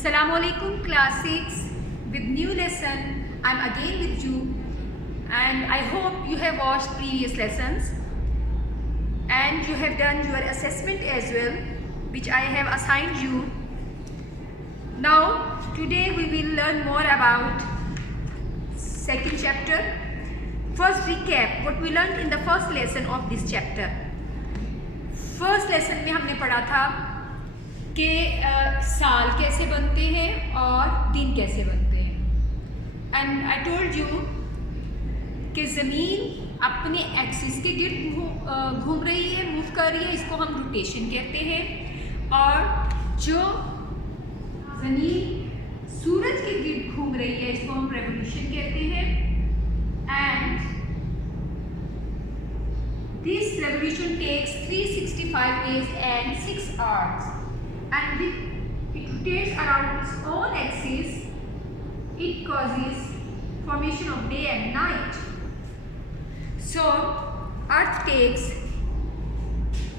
Assalamualaikum class 6 with new lesson. I'm again with you and I hope you have watched previous lessons and you have done your assessment as well, which I have assigned you. Now today we will learn more about second chapter. First recap what we learned in the first lesson of this chapter. First lesson में हमने पढ़ा था कि साल कैसे बनते हैं और दिन कैसे बनते हैं। एंड आई टोल्ड यू कि ज़मीन अपने एक्सिस के गिर्द घूम रही है, मूव कर रही है, इसको हम रोटेशन कहते हैं। और जो ज़मीन सूरज के गिर्द घूम रही है इसको हम रेवोल्यूशन कहते हैं। And this revolution takes 365 days and 6 hours. And it rotates around its own axis. It causes formation of day and night. So Earth takes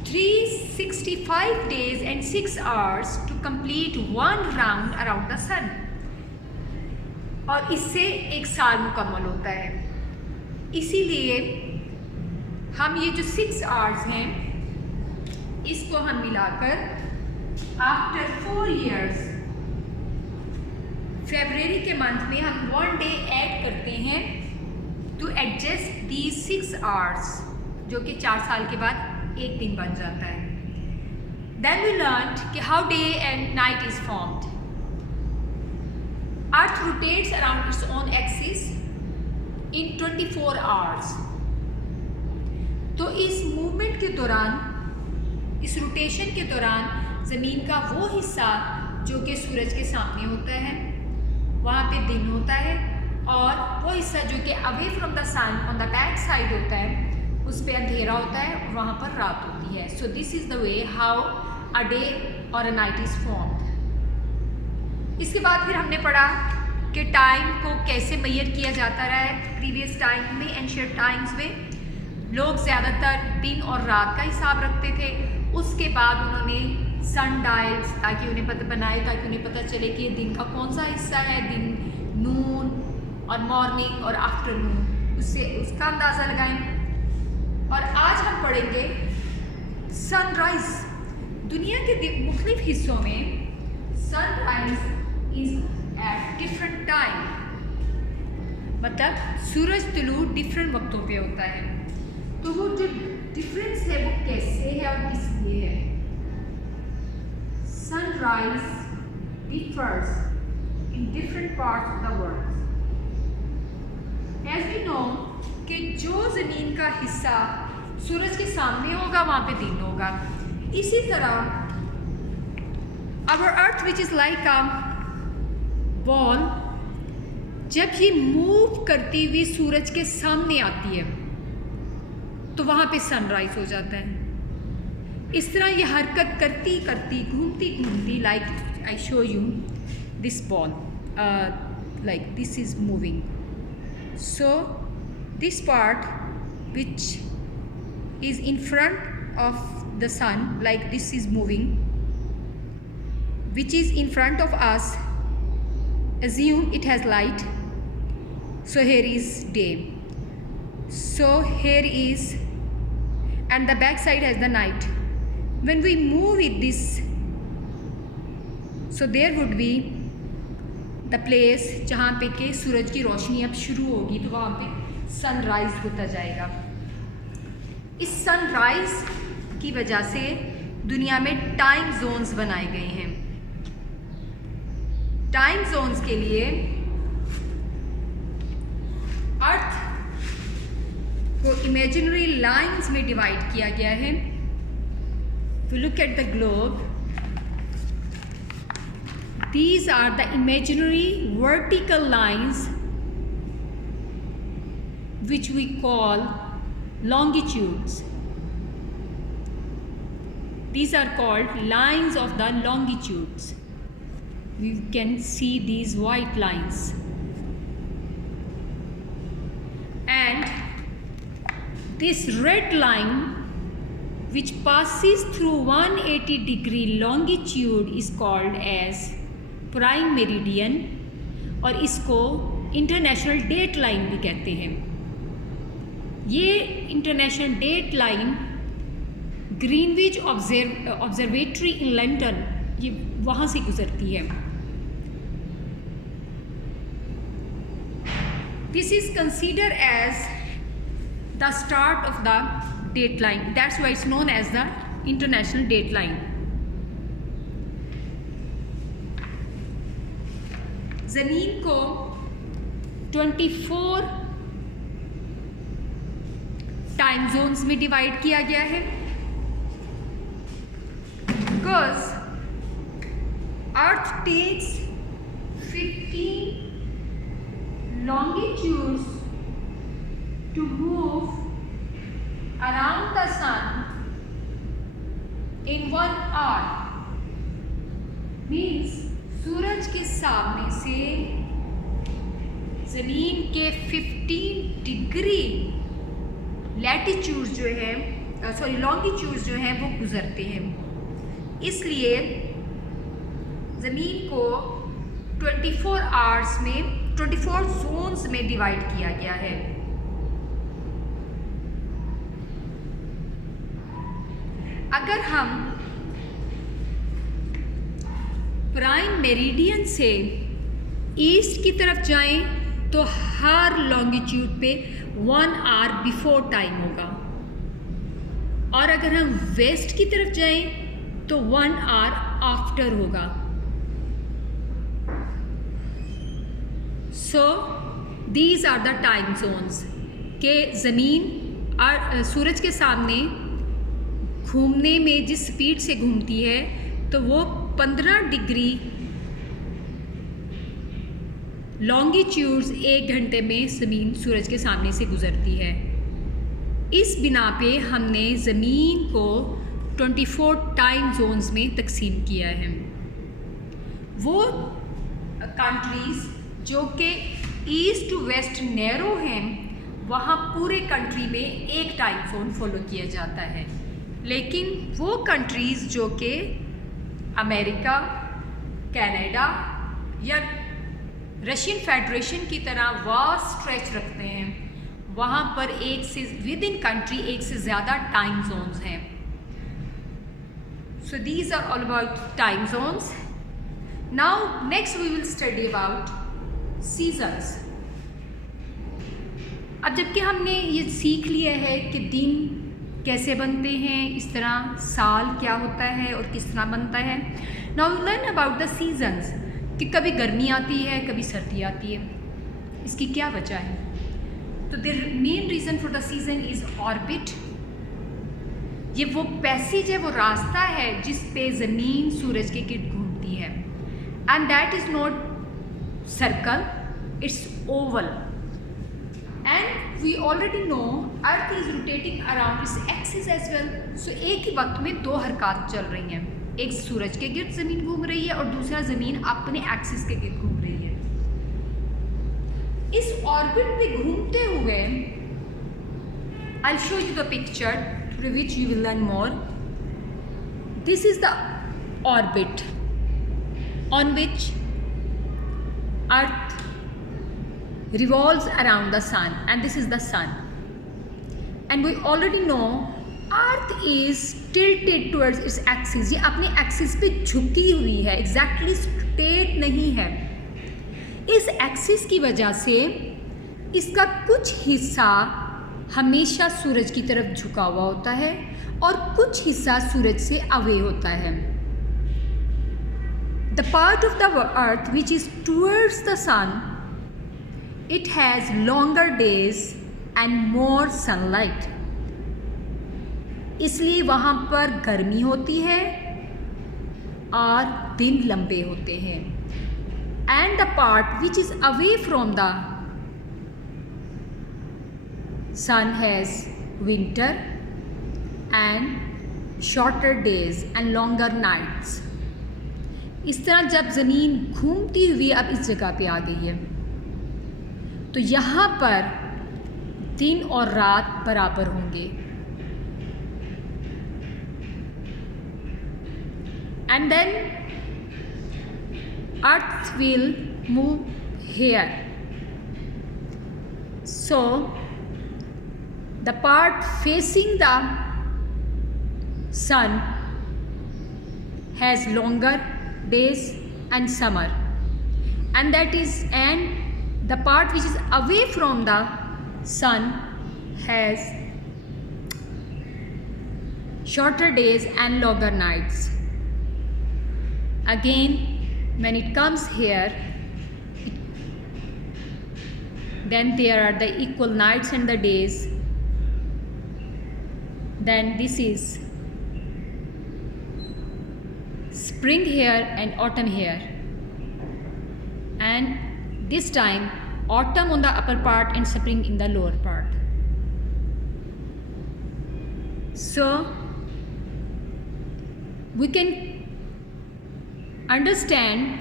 365 days and 6 hours to complete one round around the sun. और इससे एक साल मुकम्मल होता है। इसीलिए हम ये जो 6 hours हैं इसको हम मिलाकर आफ्टर 4 years फरवरी के मंथ में हम 1 day ऐड करते हैं टू एडजस्ट दीज 6 hours, जो कि 4 साल के बाद एक दिन बन जाता है। देन वी लर्न कि how day and night is formed. Earth rotates around its own axis in 24 hours। तो इस मूवमेंट के दौरान, इस रोटेशन के दौरान ज़मीन का वो हिस्सा जो कि सूरज के सामने होता है वहाँ पे दिन होता है, और वो हिस्सा जो कि away from the sun on the back side होता है उस पर अंधेरा होता है और वहाँ पर रात होती है। So this is the way how a day और अ नाइट इज़ फॉर्म्ड। इसके बाद फिर हमने पढ़ा कि टाइम को कैसे मेजर किया जाता रहा है। प्रीवियस टाइम में, एंशिएंट टाइम्स में लोग ज़्यादातर दिन और रात का हिसाब रखते थे। उसके बाद उन्होंने सन डायल्स ताकि उन्हें पता चले कि दिन का कौन सा हिस्सा है, दिन, नून और मॉर्निंग और आफ्टरनून, उससे उसका अंदाज़ा लगाएं। और आज हम पढ़ेंगे सनराइज। दुनिया के मुख्तलिफ हिस्सों में sunrise is at different time, मतलब सूरज तुलू डिफरेंट वक्तों पे होता है। तो वो जो डिफरेंस है वो कैसे है और किस लिए है। Sunrise differs in different parts of the world. As we know कि जो ज़मीन का हिस्सा सूरज के सामने होगा वहाँ पे दिन होगा। इसी तरह our earth which is like a ball, जब ये मूव करती हुई सूरज के सामने आती है तो वहाँ पे सनराइज हो जाता है। इस तरह ये हरकत करती करती घूमती घूमती, like I show you this ball, like this is moving. So this part which is in front of the sun, like this is moving, which is in front of us, assume it has light, so here is day, so here is, and the back side has the night. When we move with this, so there would be the place जहाँ पे के सूरज की रोशनी अब शुरू होगी तो वहाँ पे सनराइज होता जाएगा। इस सनराइज की वजह से दुनिया में टाइम जोन्स बनाए गए हैं। टाइम जोन्स के लिए अर्थ को इमेजिनरी लाइंस में डिवाइड किया गया है। To look at the globe, these are the imaginary vertical lines which we call longitudes. These are called lines of the longitudes. You can see these white lines. And this red line which passes through 180-degree longitude is called as prime meridian, और इसको international date line भी कहते हैं। ये international date line Greenwich observatory in London, ये वहाँ से गुजरती है। This is consider as the start of the date line, that's why it's known as the international date line. ज़मीन को 24 टाइम जोन्स में डिवाइड किया गया है, because earth takes 15 longitudes to move around the sun in 1 hour, means सूरज के सामने से ज़मीन के 15 डिग्री लैटिट्यूड जो है, लॉन्गिट्यूड जो है वो गुजरते हैं। इसलिए ज़मीन को 24 आवर्स में 24 जोन्स में डिवाइड किया गया है। अगर हम प्राइम मेरिडियन से ईस्ट की तरफ जाएं तो हर लॉन्गिट्यूड पे 1 आवर बिफोर टाइम होगा, और अगर हम वेस्ट की तरफ जाएं तो 1 आवर आफ्टर होगा। So these are the time zones के ज़मीन सूरज के सामने घूमने में जिस स्पीड से घूमती है तो वो 15 डिग्री लॉन्गिट्यूड्स 1 घंटे में ज़मीन सूरज के सामने से गुजरती है। इस बिना पे हमने ज़मीन को 24 टाइम जोन्स में तकसीम किया है। वो कंट्रीज़ जो कि ईस्ट टू वेस्ट नैरो हैं, वहाँ पूरे कंट्री में एक टाइम जोन फॉलो किया जाता है, लेकिन वो कंट्रीज़ जो कि अमेरिका, कनाडा या रशियन फेडरेशन की तरह वास्ट स्ट्रेच रखते हैं, वहाँ पर एक से विद इन कंट्री एक से ज़्यादा टाइम जोन्स हैं। So these are all about time zones. Now next we will study about seasons. अब जबकि हमने ये सीख लिया है कि दिन कैसे बनते हैं, इस तरह साल क्या होता है और किस तरह बनता है, now we learn about the seasons, कि कभी गर्मी आती है, कभी सर्दी आती है। इसकी क्या वजह है? तो the main reason for the season is orbit. ये वो पैसेज है, वो रास्ता है जिस पे ज़मीन सूरज के गिर्द घूमती है, and that is not circle, it's oval. And we already know earth is rotating around its axis as well. So एक ही वक्त में 2 हरकत चल रही हैं, एक सूरज के गिर्द ज़मीन घूम रही है और दूसरा ज़मीन अपने एक्सिस के गिर्द घूम रही है। इस ऑर्बिट पे घूमते हुए आई show you the picture through which you will learn more. This is the orbit on which earth revolves around the sun, and this is the sun, and we already know earth is tilted towards its axis। ये अपने axis पे झुकी हुई है, exactly straight नहीं है। इस axis की वजह से इसका कुछ हिस्सा हमेशा सूरज की तरफ झुका हुआ होता है और कुछ हिस्सा सूरज से अवे होता है। The part of the earth which is towards the sun, it has longer days and more sunlight। इसलिए वहाँ पर गर्मी होती है और दिन लंबे होते हैं। And the part which is away from the sun has winter and shorter days and longer nights। इस तरह जब ज़मीन घूमती हुई अब इस जगह पे आ गई है, तो यहाँ पर दिन और रात बराबर होंगे। And then Earth will move here. So the part facing the sun has longer days and summer, and the part which is away from the sun has shorter days and longer nights. Again, when it comes here, then there are the equal nights and the days. Then this is spring here and autumn here, and this time autumn on the upper part and spring in the lower part. So we can understand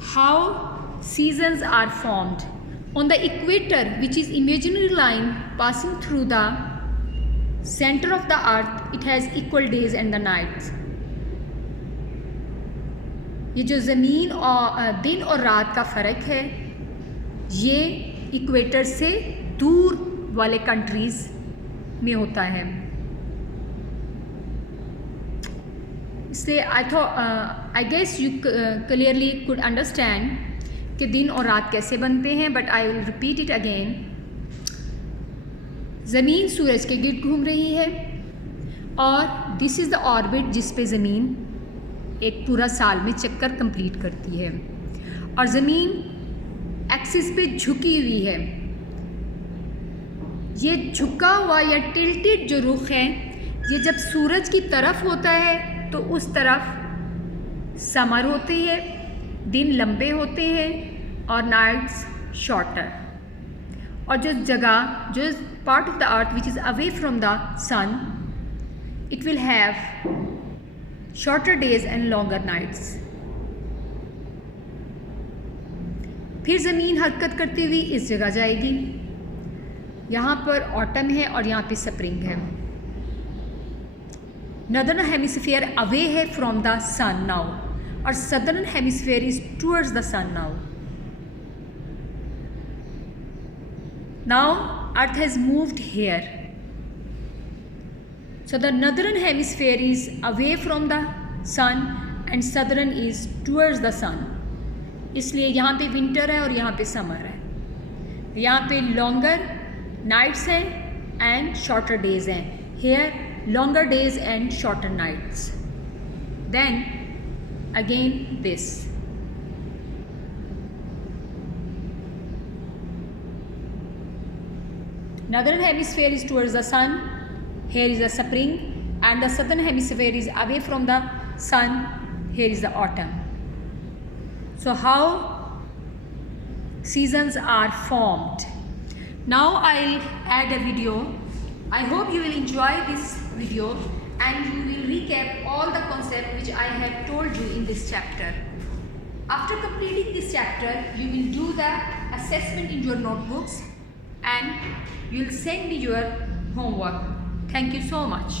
how seasons are formed. On the equator, which is imaginary line passing through the center of the earth, it has equal days and the nights. ये जो ज़मीन और दिन और रात का फ़र्क है, ये इक्वेटर से दूर वाले कंट्रीज़ में होता है. इसलिए I guess you clearly could understand कि दिन और रात कैसे बनते हैं. But I will repeat it again. ज़मीन सूरज के गिर्द घूम रही है, और दिस इज़ द ऑर्बिट जिस पे ज़मीन एक पूरा साल में चक्कर कंप्लीट करती है, और ज़मीन एक्सिस पे झुकी हुई है. ये झुका हुआ या टिल्टेड जो रुख है, ये जब सूरज की तरफ होता है तो उस तरफ समर होती है, दिन लंबे होते हैं और नाइट्स शॉर्टर. और जो part of the earth which is away from the sun, it will have shorter days and longer nights. फिर ज़मीन हरकत करती हुई इस जगह जाएगी. यहाँ पर ऑटम है और यहाँ पे स्प्रिंग है. नॉर्दर्न हेमिस्फीयर अवे है फ्रॉम द सन नाउ, और southern hemisphere is towards the sun now. Now earth has moved here. So the northern hemisphere is away from the sun and southern is towards the sun. इसलिए यहाँ पे winter है और यहाँ पे summer है. यहाँ पे longer nights हैं and shorter days हैं. Here longer days and shorter nights. Then again this. Northern hemisphere is towards the sun. Here is the spring, and the southern hemisphere is away from the sun. Here is the autumn. So how seasons are formed. Now I'll add a video. I hope you will enjoy this video and you will recap all the concepts which I have told you in this chapter. After completing this chapter, you will do the assessment in your notebooks and you will send me your homework. Thank you so much.